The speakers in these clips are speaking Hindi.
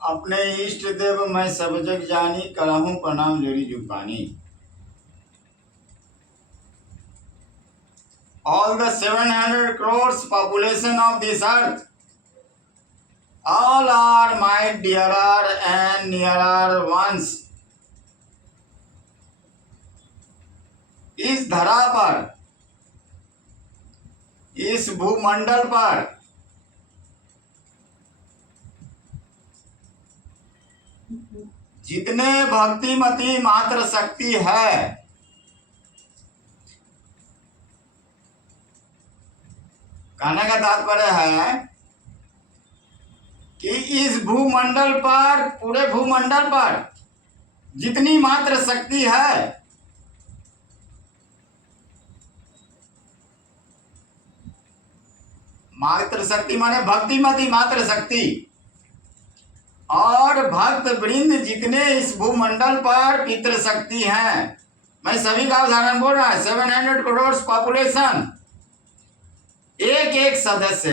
अपने इष्ट देव मैं सब जग जानी, करहूँ प्रणाम जोरी जुबानी। All the 700 crores population of this earth, all are my dearer and nearer ones. इस धरा पर, इस भूमंडल पर जितने भक्तिमती मात्र शक्ति है, कहने का तात्पर्य है कि इस भूमंडल पर, पूरे भूमंडल पर जितनी मात्र शक्ति है, मात्र शक्ति माने भक्तिमती मात्र शक्ति, और भक्त वृंद जितने इस भूमंडल पर पितृ शक्ति हैं, मैं सभी का उदाहरण बोल रहा है। 700 करोड़ पॉपुलेशन, एक एक सदस्य,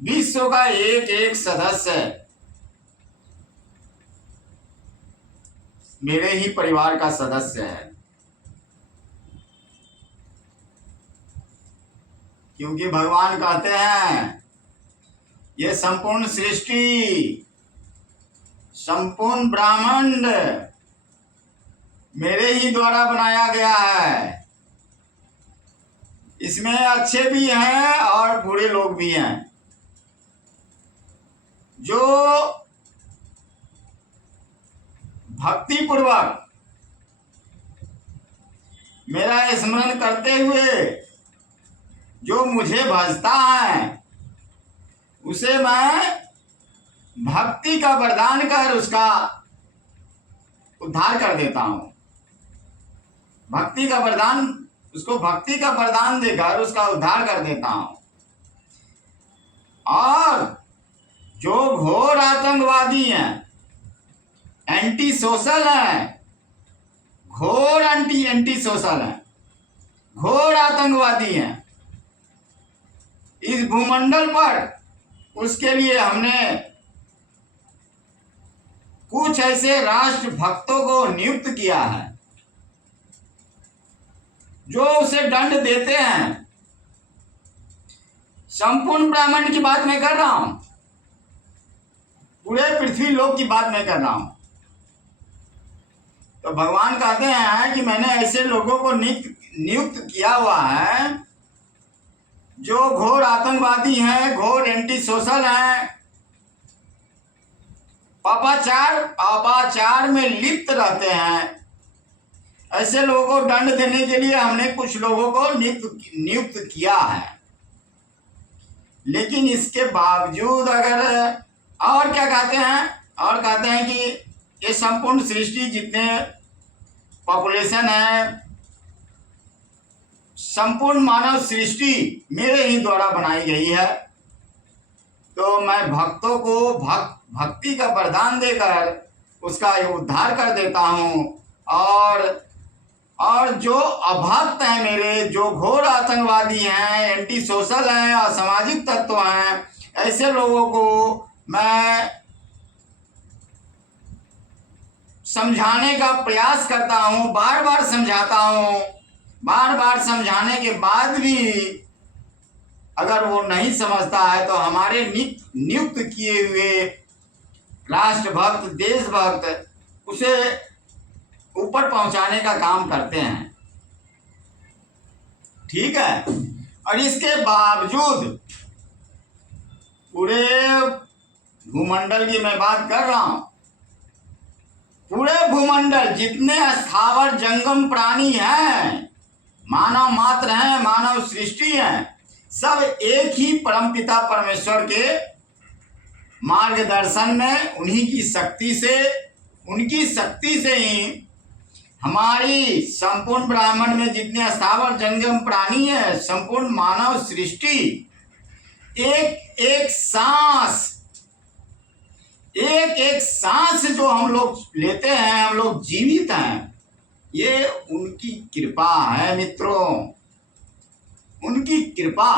विश्व का एक एक सदस्य मेरे ही परिवार का सदस्य है, क्योंकि भगवान कहते हैं ये संपूर्ण सृष्टि, संपूर्ण ब्रह्मांड मेरे ही द्वारा बनाया गया है। इसमें अच्छे भी हैं और बुरे लोग भी हैं। जो भक्ति पूर्वक मेरा स्मरण करते हुए जो मुझे भजता है, उसे मैं भक्ति का वरदान कर उसका उद्धार कर देता हूं। भक्ति का वरदान, उसको भक्ति का वरदान देकर उसका उद्धार कर देता हूं। और जो घोर आतंकवादी हैं, एंटी सोशल हैं, घोर एंटी सोशल हैं, घोर आतंकवादी हैं इस भूमंडल पर, उसके लिए हमने कुछ ऐसे राष्ट्र भक्तों को नियुक्त किया है जो उसे दंड देते हैं। संपूर्ण ब्रह्मांड की बात मैं कर रहा हूं, पूरे पृथ्वी लोक की बात मैं कर रहा हूं। तो भगवान कहते हैं कि मैंने ऐसे लोगों को नियुक्त किया हुआ है जो घोर आतंकवादी हैं, घोर एंटी सोशल हैं, पापाचार में लिप्त रहते हैं। ऐसे लोगों को दंड देने के लिए हमने कुछ लोगों को नियुक्त किया है। लेकिन इसके बावजूद अगर, और क्या कहते हैं, और कहते हैं कि ये संपूर्ण सृष्टि जितने पॉपुलेशन है, संपूर्ण मानव सृष्टि मेरे ही द्वारा बनाई गई है। तो मैं भक्तों को भक्ति का वरदान देकर उसका उद्धार कर देता हूं। और जो अभक्त हैं मेरे, जो घोर आतंकवादी हैं, एंटी सोशल हैं, असामाजिक तत्व हैं, ऐसे लोगों को मैं समझाने का प्रयास करता हूं, बार बार समझाता हूं। बार बार समझाने के बाद भी अगर वो नहीं समझता है तो हमारे नियुक्त किए हुए राष्ट्रभक्त, देशभक्त उसे ऊपर पहुंचाने का काम करते हैं। ठीक है। और इसके बावजूद पूरे भूमंडल की मैं बात कर रहा हूं, पूरे भूमंडल जितने स्थावर जंगम प्राणी हैं, मानव मात्र हैं, मानव सृष्टि हैं, सब एक ही परमपिता परमेश्वर के मार्गदर्शन में, उन्हीं की शक्ति से, उनकी शक्ति से ही हमारी संपूर्ण ब्रह्मांड में जितने स्थावर जंगम प्राणी है, संपूर्ण मानव सृष्टि एक एक सांस जो हम लोग लेते हैं, हम लोग जीवित हैं, ये उनकी कृपा है मित्रों, उनकी कृपा।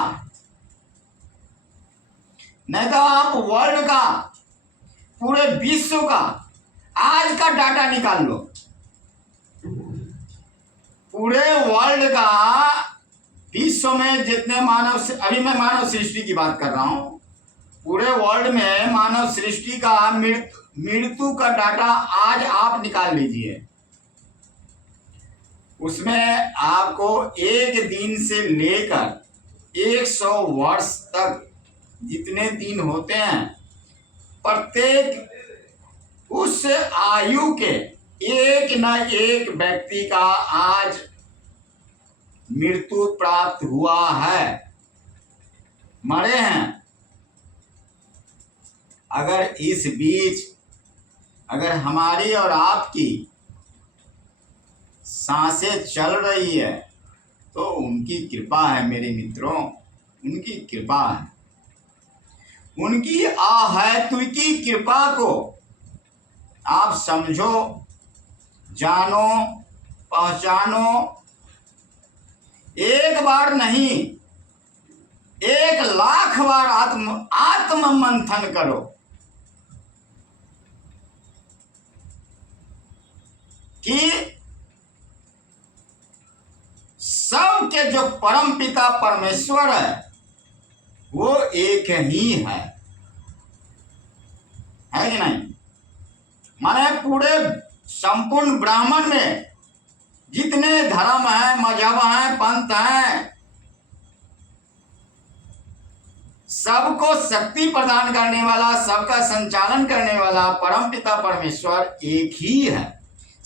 नहीं तो आप वर्ल्ड का, पूरे विश्व का आज का डाटा निकाल लो। पूरे वर्ल्ड का, विश्व में जितने मानव, अभी मैं मानव सृष्टि की बात कर रहा हूं, पूरे वर्ल्ड में मानव सृष्टि का मृत्यु का डाटा आज आप निकाल लीजिए। उसमें आपको एक दिन से लेकर 100 वर्ष तक जितने दिन होते हैं, प्रत्येक उस आयु के एक न एक व्यक्ति का आज मृत्यु प्राप्त हुआ है, मरे हैं। अगर इस बीच अगर हमारी और आपकी सांसें चल रही है तो उनकी कृपा है मेरे मित्रों, उनकी कृपा है। उनकी अहेतुकी कृपा को आप समझो, जानो, पहचानो। एक बार नहीं, 1,00,000 बार आत्म मंथन करो कि सब के जो परम पिता परमेश्वर है वो एक ही है कि नहीं? माने पूरे संपूर्ण ब्राह्मण में जितने धर्म हैं, मजहब हैं, पंथ हैं, सबको शक्ति प्रदान करने वाला, सबका संचालन करने वाला परम पिता परमेश्वर एक ही है।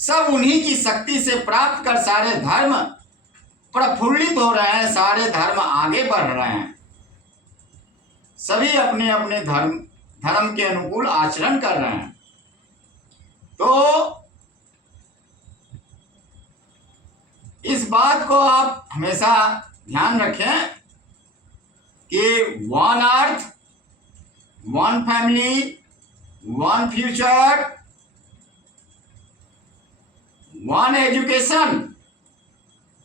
सब उन्हीं की शक्ति से प्राप्त कर सारे धर्म प्रफुल्लित हो रहे हैं, सारे धर्म आगे बढ़ रहे हैं। सभी अपने अपने धर्म के अनुकूल आचरण कर रहे हैं। तो इस बात को आप हमेशा ध्यान रखें कि one earth, one family, one future, one education,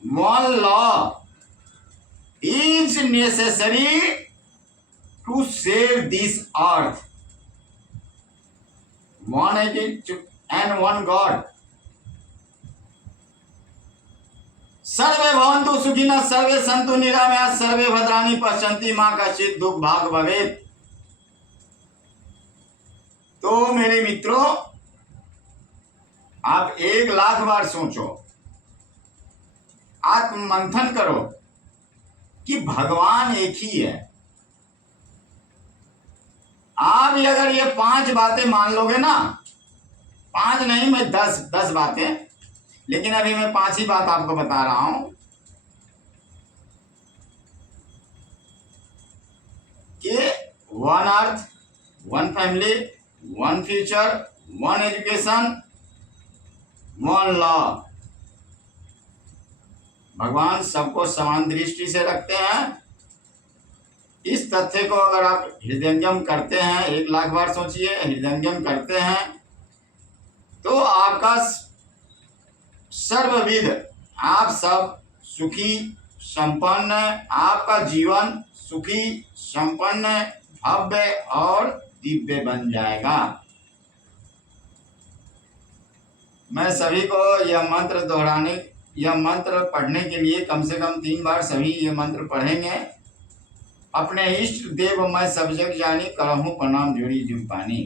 one law is necessary to save this earth. One and one God. सर्वे भवन्तु सुखिनः, सर्वे सन्तु निरामयाः, सर्वे भद्राणि पश्यन्ति मा कश्चित् दुःख भाग् भवेत्। तो मेरे मित्रों, आप 1,00,000 बार सोचो, आत्म मंथन करो कि भगवान एक ही है। आप अगर ये 5 बातें मान लोगे ना, 5 नहीं, मैं 10 बातें, लेकिन अभी मैं 5 ही बात आपको बता रहा हूं कि one earth, one family, one future, one education, one law. भगवान सबको समान दृष्टि से रखते हैं। इस तथ्य को अगर आप हृदयंगम करते हैं, 1,00,000 बार सोचिए, हृदयंगम करते हैं, तो आपका सर्वविध, आप सब सुखी संपन्न, आपका जीवन सुखी संपन्न, भव्य और दिव्य बन जाएगा। मैं सभी को यह मंत्र पढ़ने के लिए कम से कम 3 बार सभी ये मंत्र पढ़ेंगे। अपने इष्ट देव मैं सब जग जानी, करहूं प्रणाम जोड़ी जुग पानी।